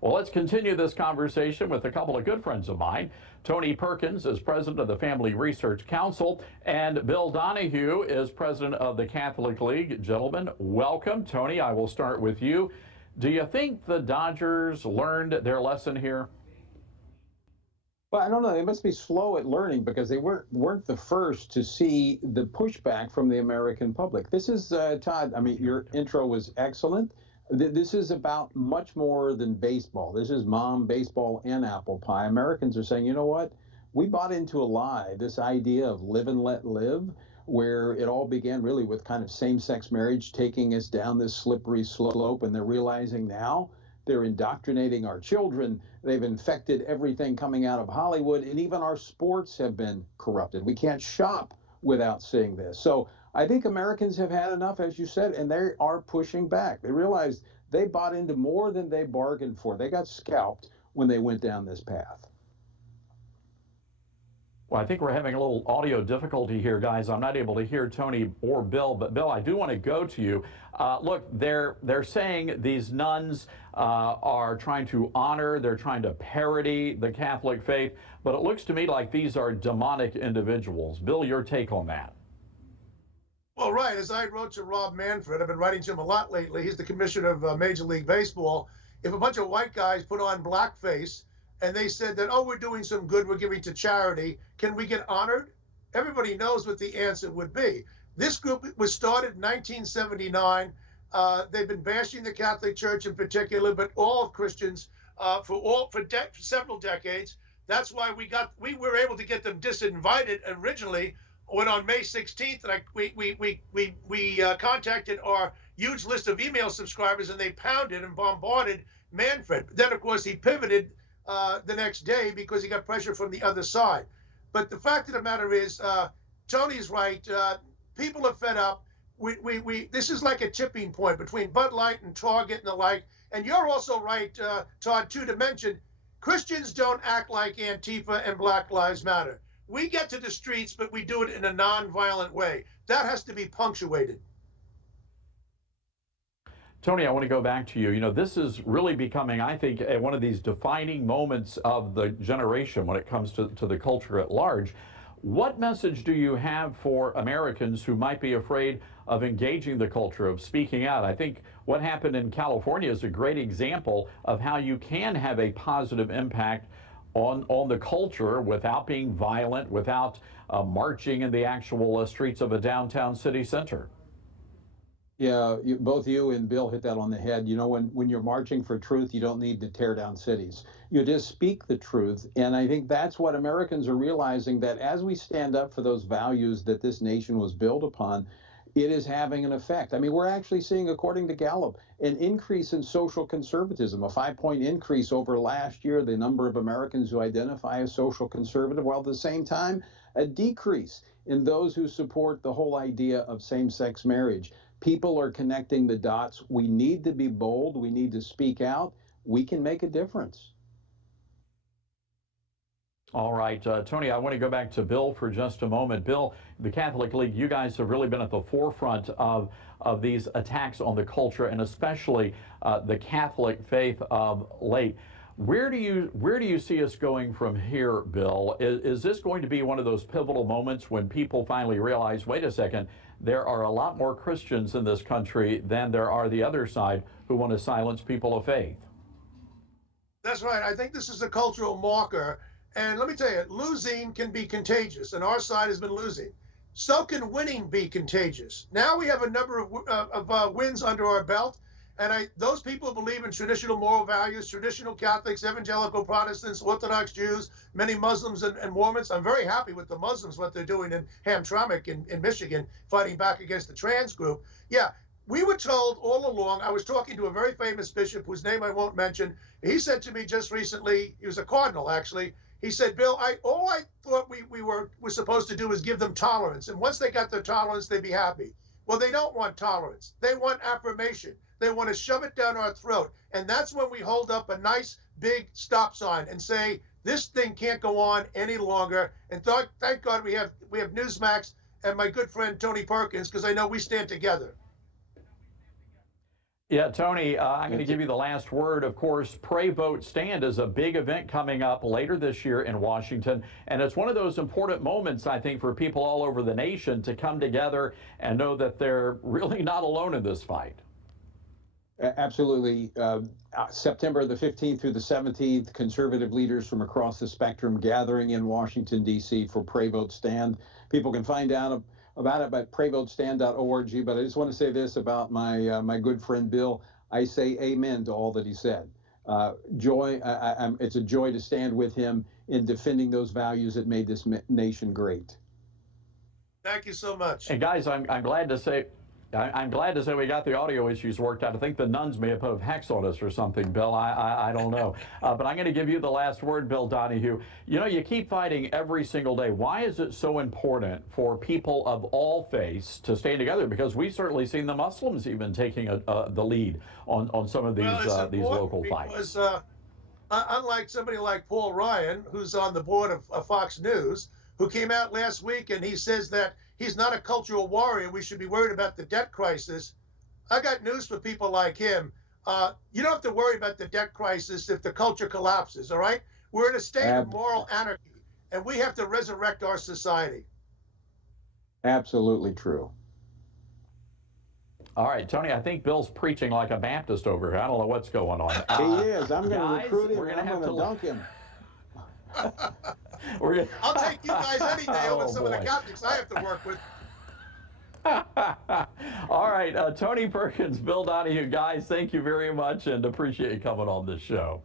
Well, let's continue this conversation with a couple of good friends of mine. Tony Perkins is president of the Family Research Council, and Bill Donahue is president of the Catholic League. Gentlemen, welcome. Tony, I will start with you. Do you think the Dodgers learned their lesson here? Well, I don't know. They must be slow at learning because they weren't the first to see the pushback from the American public. This is, Todd, I mean, your intro was excellent. This is about much more than baseball. This is mom, baseball, and apple pie. Americans are saying, you know what? We bought into a lie, this idea of live and let live, where it all began really with kind of same-sex marriage taking us down this slippery slope, and they're realizing now they're indoctrinating our children. They've infected everything coming out of Hollywood, and even our sports have been corrupted. We can't shop without seeing this. So I think Americans have had enough, as you said, and they are pushing back. They realize they bought into more than they bargained for. They got scalped when they went down this path. Well, I think we're having a little audio difficulty here, guys. I'm not able to hear Tony or Bill, but Bill, I do want to go to you. Look, they're saying these nuns are trying to honor, they're trying to parody the Catholic faith, but it looks to me like these are demonic individuals. Bill, your take on that? Well, right. As I wrote to Rob Manfred, I've been writing to him a lot lately. He's the commissioner of Major League Baseball. If a bunch of white guys put on blackface and they said that, oh, we're doing some good, we're giving to charity, can we get honored? Everybody knows what the answer would be. This group was started in 1979. They've been bashing the Catholic Church in particular, but all of Christians for several decades. That's why we were able to get them disinvited originally. When on May 16th, we contacted our huge list of email subscribers, and they pounded and bombarded Manfred. Then, of course, he pivoted the next day because he got pressure from the other side. But the fact of the matter is, Tony's right. People are fed up. This is like a tipping point between Bud Light and Target and the like. And you're also right, Todd, too, to mention Christians don't act like Antifa and Black Lives Matter. We get to the streets, but we do it in a non-violent way. That has to be punctuated. Tony, I want to go back to you. You know, this is really becoming, I think, one of these defining moments of the generation when it comes to the culture at large. What message do you have for Americans who might be afraid of engaging the culture, of speaking out? I think what happened in California is a great example of how you can have a positive impact on the culture without being violent, without marching in the actual streets of a downtown city center. Yeah, both you and Bill hit that on the head. You know, when you're marching for truth, you don't need to tear down cities. You just speak the truth. And I think that's what Americans are realizing, that as we stand up for those values that this nation was built upon, it is having an effect. I mean, we're actually seeing, according to Gallup, an increase in social conservatism, a 5-point increase over last year, the number of Americans who identify as social conservative, while at the same time, a decrease in those who support the whole idea of same-sex marriage. People are connecting the dots. We need to be bold. We need to speak out. We can make a difference. All right, Tony, I want to go back to Bill for just a moment. Bill, the Catholic League, you guys have really been at the forefront of these attacks on the culture, and especially the Catholic faith of late. Where do you see us going from here, Bill? Is this going to be one of those pivotal moments when people finally realize, wait a second, there are a lot more Christians in this country than there are the other side who want to silence people of faith? That's right. I think this is a cultural marker. And let me tell you, losing can be contagious, and our side has been losing. So can winning be contagious. Now we have a number of wins under our belt, and those people who believe in traditional moral values, traditional Catholics, evangelical Protestants, Orthodox Jews, many Muslims and Mormons. I'm very happy with the Muslims, what they're doing in Hamtramck in Michigan, fighting back against the trans group. Yeah, we were told all along. I was talking to a very famous bishop whose name I won't mention. He said to me just recently, he was a cardinal actually, he said, Bill, all I thought we were supposed to do is give them tolerance. And once they got their tolerance, they'd be happy. Well, they don't want tolerance. They want affirmation. They want to shove it down our throat. And that's when we hold up a nice big stop sign and say, this thing can't go on any longer. And thank God we have Newsmax and my good friend Tony Perkins, because I know we stand together. Yeah, Tony, I'm going to give you the last word. Of course, Pray, Vote, Stand is a big event coming up later this year in Washington. And it's one of those important moments, I think, for people all over the nation to come together and know that they're really not alone in this fight. Absolutely. September the 15th through the 17th, conservative leaders from across the spectrum gathering in Washington, D.C. for Pray, Vote, Stand. People can find out about it at prayvotestand.org. But I just want to say this about my good friend Bill. I say amen to all that he said. It's a joy to stand with him in defending those values that made this nation great. Thank you so much. And guys, I'm glad to say, we got the audio issues worked out. I think the nuns may have put a hex on us or something, Bill. I don't know. But I'm going to give you the last word, Bill Donahue. You know, you keep fighting every single day. Why is it so important for people of all faiths to stand together? Because we've certainly seen the Muslims even taking the lead on some of these local fights. Unlike somebody like Paul Ryan, who's on the board of Fox News, who came out last week and he says that he's not a cultural warrior. We should be worried about the debt crisis. I got news for people like him. You don't have to worry about the debt crisis if the culture collapses, all right? We're in a state of moral anarchy, and we have to resurrect our society. Absolutely true. All right, Tony, I think Bill's preaching like a Baptist over here. I don't know what's going on. He is. I'm going to recruit him. I'm going to dunk him. I'll take you guys any day over some of the Catholics I have to work with. All right, Tony Perkins, Bill Donahue, guys, thank you very much and appreciate you coming on this show.